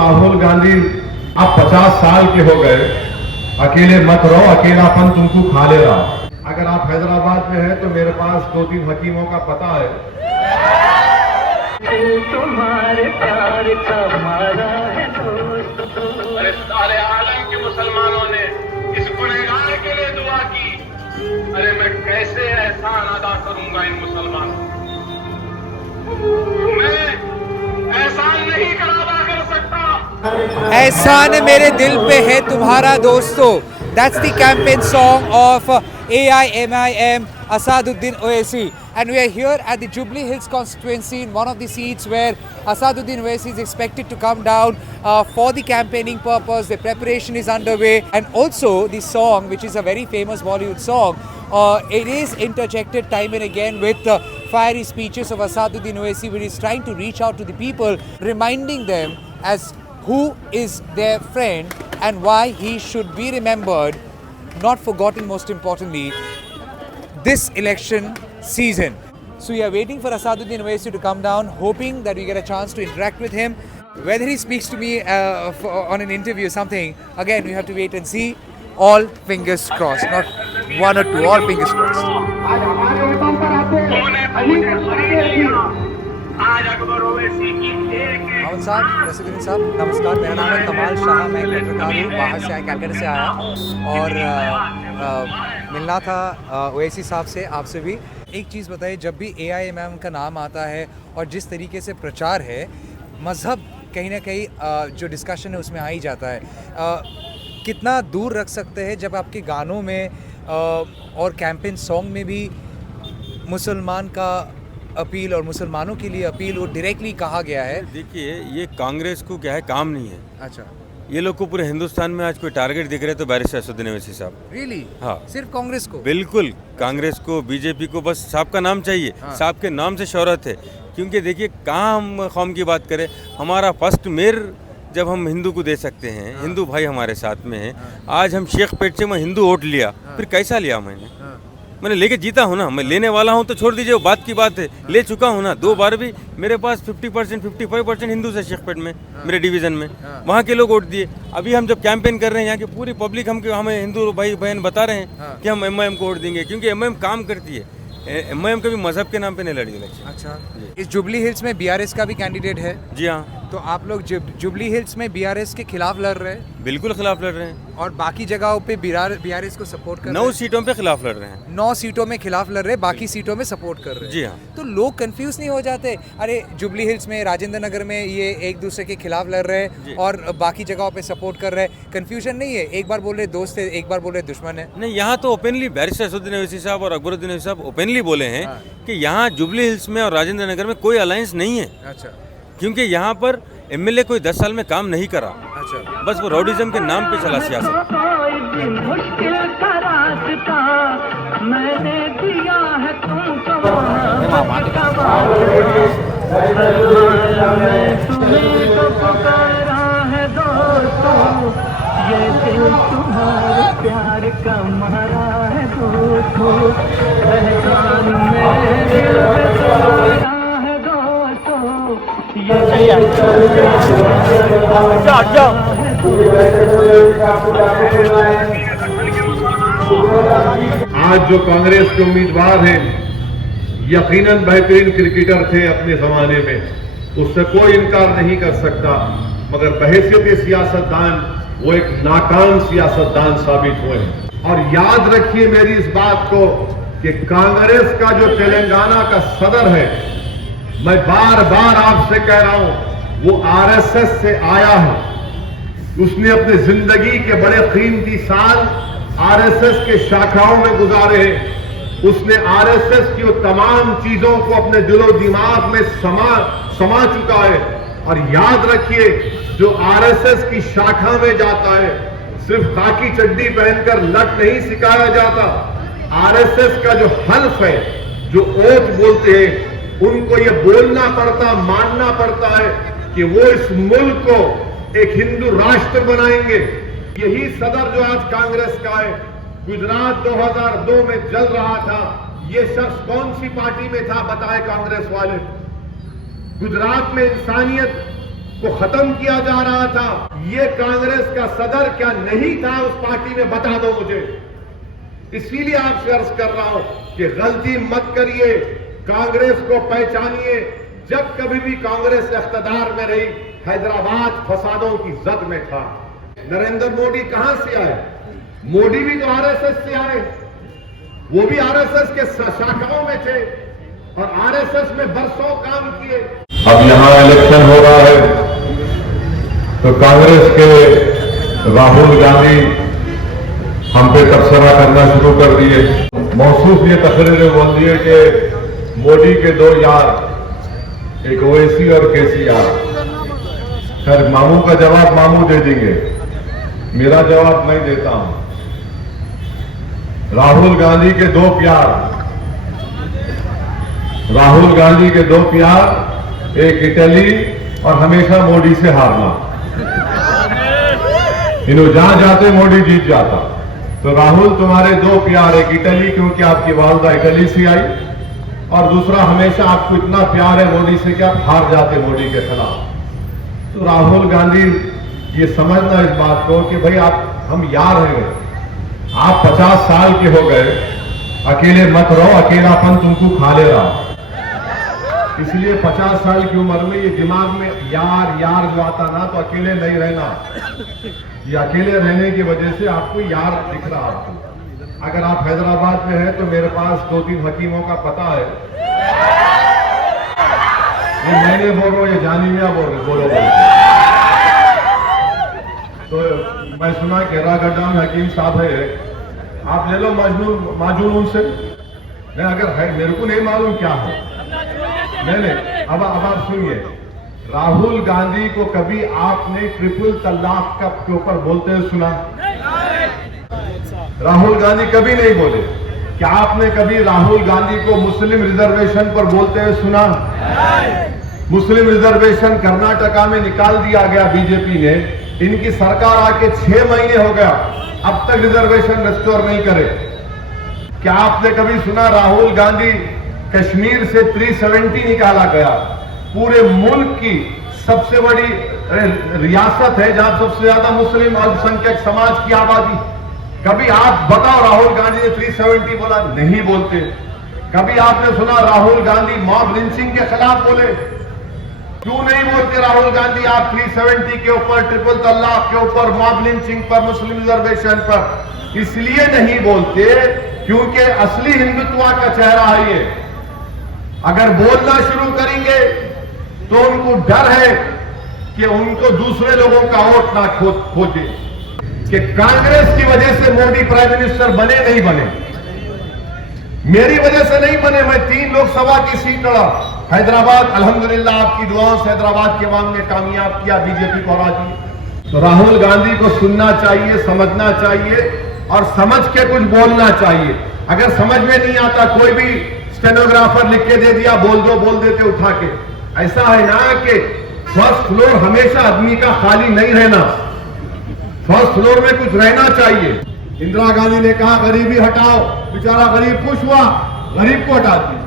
राहुल गांधी आप 50 साल के हो गए, अकेले मत रहो, अकेलापन तुमको खा ले रहा। अगर आप हैदराबाद में हैं तो मेरे पास 2-3 हकीमों का पता है। तुम्हारे प्यार का मारा है दोस्त। अरे सारे आलम के मुसलमानों ने इस गुनहगार के लिए दुआ की। अरे मैं कैसे एहसान अदा करूंगा इन मुसलमानों को। मैं एहसान नहीं अदा कर सकता। एहसान मेरे दिल पे है तुम्हारा दोस्तों. That's the campaign song of AIMIM Asaduddin Owaisi, and we are here at the Jubilee Hills constituency in one of the seats where Asaduddin Owaisi is expected to come down for the campaigning purpose. The preparation is underway, and also the song, which is a very famous Bollywood song, it is interjected time and again with fiery speeches of Asaduddin Owaisi, where he is trying to reach out to the people, reminding them as who is their friend and why he should be remembered, not forgotten most importantly, this election season. So we are waiting for Asaduddin Owaisi to come down, hoping that we get a chance to interact with him. Whether he speaks to me on an interview or something, again we have to wait and see. All fingers crossed, not one or two, all fingers crossed. आज अकबर ओवैसी की अमन साहब, रसीदुद्दीन साहब, नमस्कार. मेरा नाम है कमाल शाह, मैं एक पत्रकार हूँ, बाहर से आया, कैलकाटा से आया और मिलना था ओवैसी साहब से, आपसे भी. एक चीज़ बताइए, जब भी AIMIM का नाम आता है और जिस तरीके से प्रचार है, मज़हब कहीं ना कहीं जो डिस्कशन है उसमें आ ही जाता है. कितना दूर रख सकते हैं जब आपके गानों में और कैंपेन सॉन्ग में भी मुसलमान का अपील और मुसलमानों के लिए अपील वो डायरेक्टली कहा गया है? देखिए, ये कांग्रेस को क्या है, काम नहीं है. अच्छा, ये लोग को पूरे हिंदुस्तान में आज कोई टारगेट दिख रहे तो बैरिस्टर असदुद्दीन ओवैसी साहब. रियली? हाँ, सिर्फ कांग्रेस को? बिल्कुल. कांग्रेस को, बीजेपी को बस साहब का नाम चाहिए. हाँ. साहब के नाम से शोहरत है. क्योंकि देखिए, कहाँ हम कौम की बात करें, हमारा फर्स्ट मेयर जब हम हिंदू को दे सकते हैं, हाँ. हिंदू भाई हमारे साथ में है. हाँ. आज हम शेख पेट से मैं हिंदू वोट लिया, हाँ. फिर कैसा लिया मैंने? हाँ. मैंने लेके जीता हूँ ना, मैं लेने वाला हूँ तो छोड़ दीजिए, वो बात की बात है. ले चुका हूँ ना, 2 बार भी मेरे पास 50% 55% हिंदू से शेखपेट में, मेरे डिवीज़न में. वहाँ के लोग वोट दिए. अभी हम जब कैंपेन कर रहे हैं, यहाँ की पूरी पब्लिक हमें हिंदू भाई बहन बता रहे हैं कि हम MIM को वोट देंगे, क्योंकि MIM काम करती है. MIM कभी मजहब के नाम पे नहीं लड़ी इलेक्शन. अच्छा, इस जुबली हिल्स में BRS का भी कैंडिडेट है? जी हाँ. तो आप लोग जुबली हिल्स में BRS के खिलाफ लड़ रहे हैं? बिल्कुल खिलाफ लड़ रहे हैं. और बाकी जगहों पे BRS को सपोर्ट कर 9 सीटों पे खिलाफ लड़ रहे हैं. 9 सीटों में खिलाफ लड़ रहे हैं, बाकी सीटों में सपोर्ट कर रहे हैं. जी हाँ. तो लोग कंफ्यूज नहीं हो जाते? अरे जुबली हिल्स में, राजेंद्र नगर में ये एक दूसरे के खिलाफ लड़ रहे हैं और बाकी जगहों पे सपोर्ट कर रहे हैं. कंफ्यूजन नहीं है? एक बार बोल रहे दोस्त है, एक बार बोल रहे दुश्मन है. नहीं, यहाँ तो ओपनली बैरिस्टर असदुद्दीन ओवैसी साहब और अकबरुद्दीन ओवैसी साहब ओपनली बोले हैं कि यहाँ जुबली हिल्स में और राजेंद्र नगर में कोई अलायंस नहीं है. अच्छा. क्योंकि यहाँ पर MLA कोई 10 साल में काम नहीं करा. अच्छा. बस वो रॉडिज्म के नाम पे चला सियासत. कोई मुश्किल का रास्ता मैंने दिया है तुमको, तुम्हें तो पुकारा है दोस्तों, ये दिल तुम्हारे प्यार का मारा है दोस्तों, एहसान मेरे दिल पे तुम्हारा है दोस्तों, ये आज जो कांग्रेस के उम्मीदवार हैं, यकीनन बेहतरीन क्रिकेटर थे अपने जमाने में, उससे कोई इनकार नहीं कर सकता, मगर बहैसियत सियासतदान वो एक नाकाम सियासतदान साबित हुए. और याद रखिए मेरी इस बात को कि कांग्रेस का जो तेलंगाना का सदर है, मैं बार बार आपसे कह रहा हूं, वो RSS से आया है. उसने अपने जिंदगी के बड़े कीमती साल RSS के शाखाओं में गुजारे हैं. उसने RSS की वो तमाम चीजों को अपने दिलो दिमाग में समा चुका है. और याद रखिए, जो RSS की शाखा में जाता है, सिर्फ खाकी चड्डी पहनकर लट नहीं सिखाया जाता. RSS का जो हल्फ है, जो ओथ बोलते हैं, उनको ये बोलना पड़ता, मानना पड़ता है कि वो इस मुल्क को एक हिंदू राष्ट्र बनाएंगे. यही सदर जो आज कांग्रेस का है, गुजरात 2002 में जल रहा था, ये शख्स कौन सी पार्टी में था बताए कांग्रेस वाले? गुजरात में इंसानियत को खत्म किया जा रहा था। ये कांग्रेस का सदर क्या नहीं था उस पार्टी में, बता दो मुझे। इसीलिए आपसे अर्ज कर रहा हूं कि गलती मत करिए, कांग्रेस को पहचानिए। जब कभी भी कांग्रेस इख्तियार में रही, हैदराबाद फसादों की जद में था। नरेंद्र मोदी कहां से आए? मोदी भी तो आरएसएस से आए, वो भी आरएसएस के शाखाओं में थे और आरएसएस में बरसों काम किए। अब यहां इलेक्शन हो रहा है तो कांग्रेस के राहुल गांधी हम पे तबसरा करना शुरू कर दिए। मौसूफ ये तकरीरें बोल दिए कि मोदी के दो यार, एक ओवैसी और केसीआर। खैर, मामू का जवाब मामू दे देंगे, मेरा जवाब मैं देता हूं। राहुल गांधी के दो प्यार, राहुल गांधी के दो प्यार, एक इटली और हमेशा मोदी से हारना। इन्हों जहां जाते मोदी जीत जाता। तो राहुल तुम्हारे दो प्यार, एक इटली क्योंकि आपकी वालदा इटली से आई, और दूसरा हमेशा आपको इतना प्यार है मोदी से कि आप हार जाते मोदी के खिलाफ। तो राहुल गांधी ये समझना इस बात को कि भाई हम यार हैं, आप 50 साल के हो गए, अकेले मत रहो, अकेलापन तुमको खा ले रहा। इसलिए 50 साल की उम्र में ये दिमाग में यार यार जो आता ना, तो अकेले नहीं रहना। ये अकेले रहने की वजह से आपको यार दिख रहा आपको। अगर आप हैदराबाद में हैं तो मेरे पास 2-3 हकीमों का पता है। ये मैंने बोल रहा हूं, ये जानी मियां बोल रहे, बोलो। तो मैं सुना कि रागड्डा में हकीम साहब है, आप ले लो माजून उनसे। नहीं, अगर है, मेरे को नहीं मालूम क्या है। नहीं, अब आप सुनिए, राहुल गांधी को कभी आपने ट्रिपल तलाक के ऊपर बोलते हुए सुना? राहुल गांधी कभी नहीं बोले। क्या आपने कभी राहुल गांधी को मुस्लिम रिजर्वेशन पर बोलते हुए सुना? मुस्लिम रिजर्वेशन कर्नाटका में निकाल दिया गया बीजेपी ने। इनकी सरकार आके 6 महीने हो गया, अब तक रिजर्वेशन रिस्टोर नहीं करे। क्या आपने कभी सुना राहुल गांधी कश्मीर से 370 निकाला गया? पूरे मुल्क की सबसे बड़ी रियासत है जहां सबसे ज्यादा मुस्लिम अल्पसंख्यक समाज की आबादी। कभी आप बताओ राहुल गांधी ने 370 बोला? नहीं बोलते। कभी आपने सुना राहुल गांधी मॉब लिंचिंग के खिलाफ बोले? क्यों नहीं बोलते राहुल गांधी आप 370 के ऊपर, ट्रिपल तलाक के ऊपर, मॉब लिंचिंग पर, मुस्लिम रिजर्वेशन पर? इसलिए नहीं बोलते क्योंकि असली हिंदुत्व का चेहरा है ये। अगर बोलना शुरू करेंगे तो उनको डर है कि उनको दूसरे लोगों का वोट ना खोजे। कि कांग्रेस की वजह से मोदी प्राइम मिनिस्टर बने नहीं बने, मेरी वजह से नहीं बने। मैं 3 लोकसभा की सीट लड़ा हैदराबाद, अल्हम्दुलिल्लाह आपकी दुआओं से हैदराबाद के अवाम ने कामयाब किया, बीजेपी को हरा दी। तो राहुल गांधी को सुनना चाहिए, समझना चाहिए और समझ के कुछ बोलना चाहिए। अगर समझ में नहीं आता, कोई भी स्टेनोग्राफर लिख के दे दिया, बोल दो, बोल देते उठा के। ऐसा है ना कि फर्स्ट फ्लोर हमेशा आदमी का खाली नहीं रहना, फर्स्ट फ्लोर में कुछ रहना चाहिए। इंदिरा गांधी ने कहा गरीबी हटाओ, बेचारा गरीब खुश हुआ, गरीब को हटा दिया।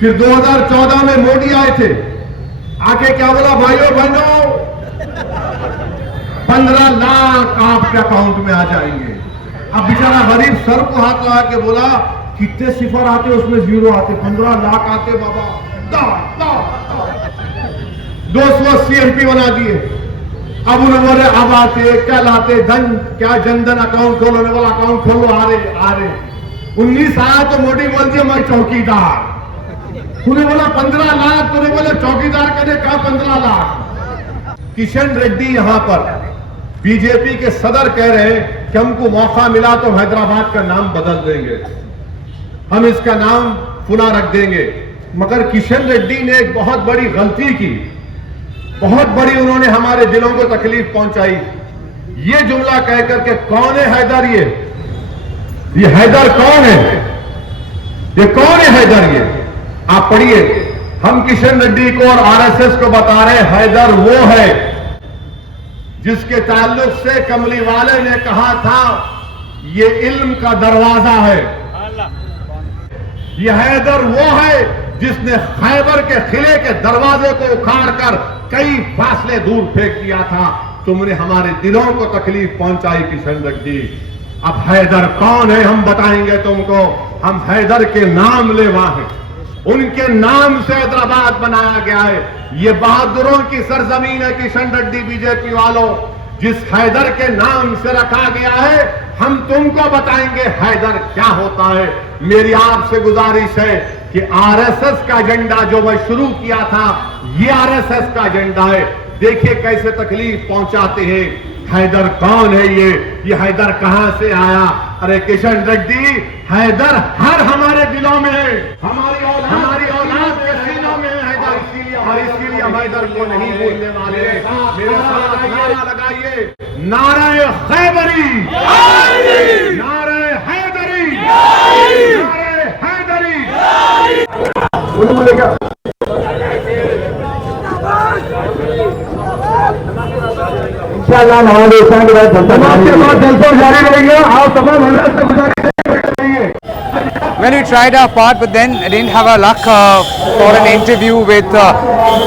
फिर 2014 में मोदी आए थे, आके क्या बोला? भाइयों बहनों 15 लाख आपके अकाउंट में आ जाएंगे। अब बेचारा गरीब सर को हाथ लगा के बोला कितने सिफर आते, उसमें 0 आते, 15 लाख आते बाबा। 280 MP बना दिए। अब उन्होंने बोले अब आते, कल आते, धन क्या जनधन अकाउंट खोलो, वाला अकाउंट खोलो, आ रहे 19 आया तो मोदी बोल दिया मैं चौकीदार। तूने बोला 15 लाख, तूने बोला चौकीदार करे, कहा 15 लाख। किशन रेड्डी यहां पर बीजेपी के सदर कह रहे हैं कि हमको मौका मिला तो हैदराबाद का नाम बदल देंगे, हम इसका नाम पुनः रख देंगे। मगर किशन रेड्डी ने एक बहुत बड़ी गलती की, बहुत बड़ी उन्होंने हमारे दिलों को तकलीफ पहुंचाई। ये जुमला कहकर के कौन है हैदर? ये हैदर कौन है? ये कौन है हैदर? ये आप पढ़िए। हम किशन रेड्डी को और आरएसएस को बता रहे हैं हैदर वो है जिसके ताल्लुक से कमली वाले ने कहा था ये इल्म का दरवाजा है। ये हैदर वो है जिसने खैबर के किले के दरवाजे को उखाड़कर कई फासले दूर फेंक दिया था, तुमने हमारे दिलों को तकलीफ पहुंचाई किशन रेड्डी। अब हैदर कौन है हम बताएंगे तुमको। हम हैदर के नाम लेवा हैं, उनके नाम से हैदराबाद बनाया गया है। ये बहादुरों की सरजमीन है किशन रेड्डी बीजेपी वालों। जिस हैदर के नाम से रखा गया है, हम तुमको बताएंगे हैदर क्या होता है। मेरी आपसे गुजारिश है कि आरएसएस का एजेंडा जो मैं शुरू किया था, ये आरएसएस का एजेंडा है। देखिए कैसे तकलीफ पहुंचाते हैं। हैदर कौन है ये हैदर कहां से आया? अरे किशन रेड्डी, हैदर हर हमारे दिलों में है, हमारी औलाद के सीनों में है हैदर। और इसीलिए हम हैदर को नहीं भूलने वाले। मेरे साथ नारा लगाइए, नारे खैबरी, नारे हैदरी, नारे हैदरी। इंशाअल्लाह हमारे देश के बाद जलसा जारी रहेगा। आप तमाम हजरत से गुजारिश। Well, we tried our part, but then didn't have our luck for an interview with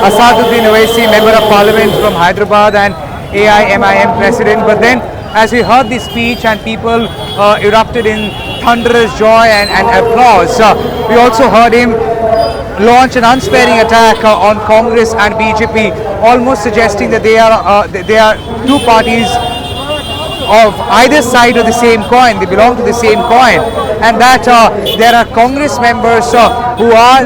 Asaduddin Owaisi, Member of Parliament from Hyderabad and AIMIM President. But then, as we heard the speech and people erupted in thunderous joy and applause, we also heard him launch an unsparing attack on Congress and BJP, almost suggesting that they are two parties of either side of the same coin. They belong to the same coin, and that there are Congress members who are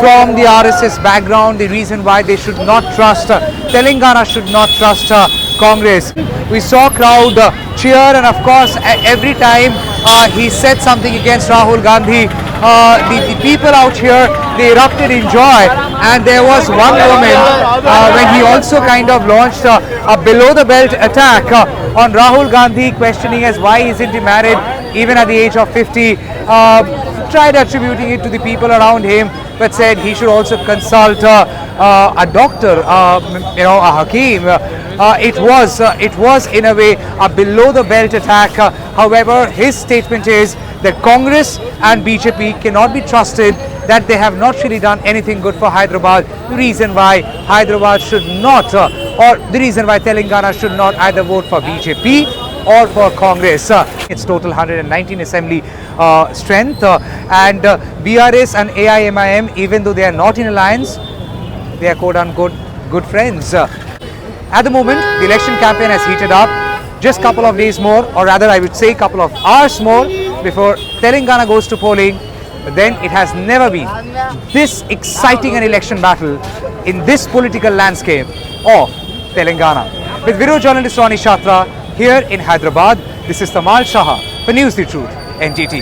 from the RSS background. The reason why they should not trust Telangana should not trust Congress. We saw crowd cheer, and of course every time he said something against Rahul Gandhi, the people out here, they erupted in joy. And there was one moment when he also kind of launched a below the belt attack on Rahul Gandhi, questioning as why isn't he married even at the age of 50. Tried attributing it to the people around him, but said he should also consult a doctor, a hakim. It was in a way a below the belt attack. However, his statement is that Congress and BJP cannot be trusted, that they have not really done anything good for Hyderabad. The reason why Hyderabad should not, or the reason why Telangana should not either vote for BJP or for Congress. Its total 119 assembly strength, and BRS and AIMIM, even though they are not in alliance, they are quote unquote good friends. At the moment, the election campaign has heated up. Just couple of days more, or rather I would say couple of hours more before Telangana goes to polling. But then it has never been this exciting an election battle in this political landscape of Telangana. With video journalist Ronnie Shatra here in Hyderabad, this is Tamal Shah for News the Truth, NGT.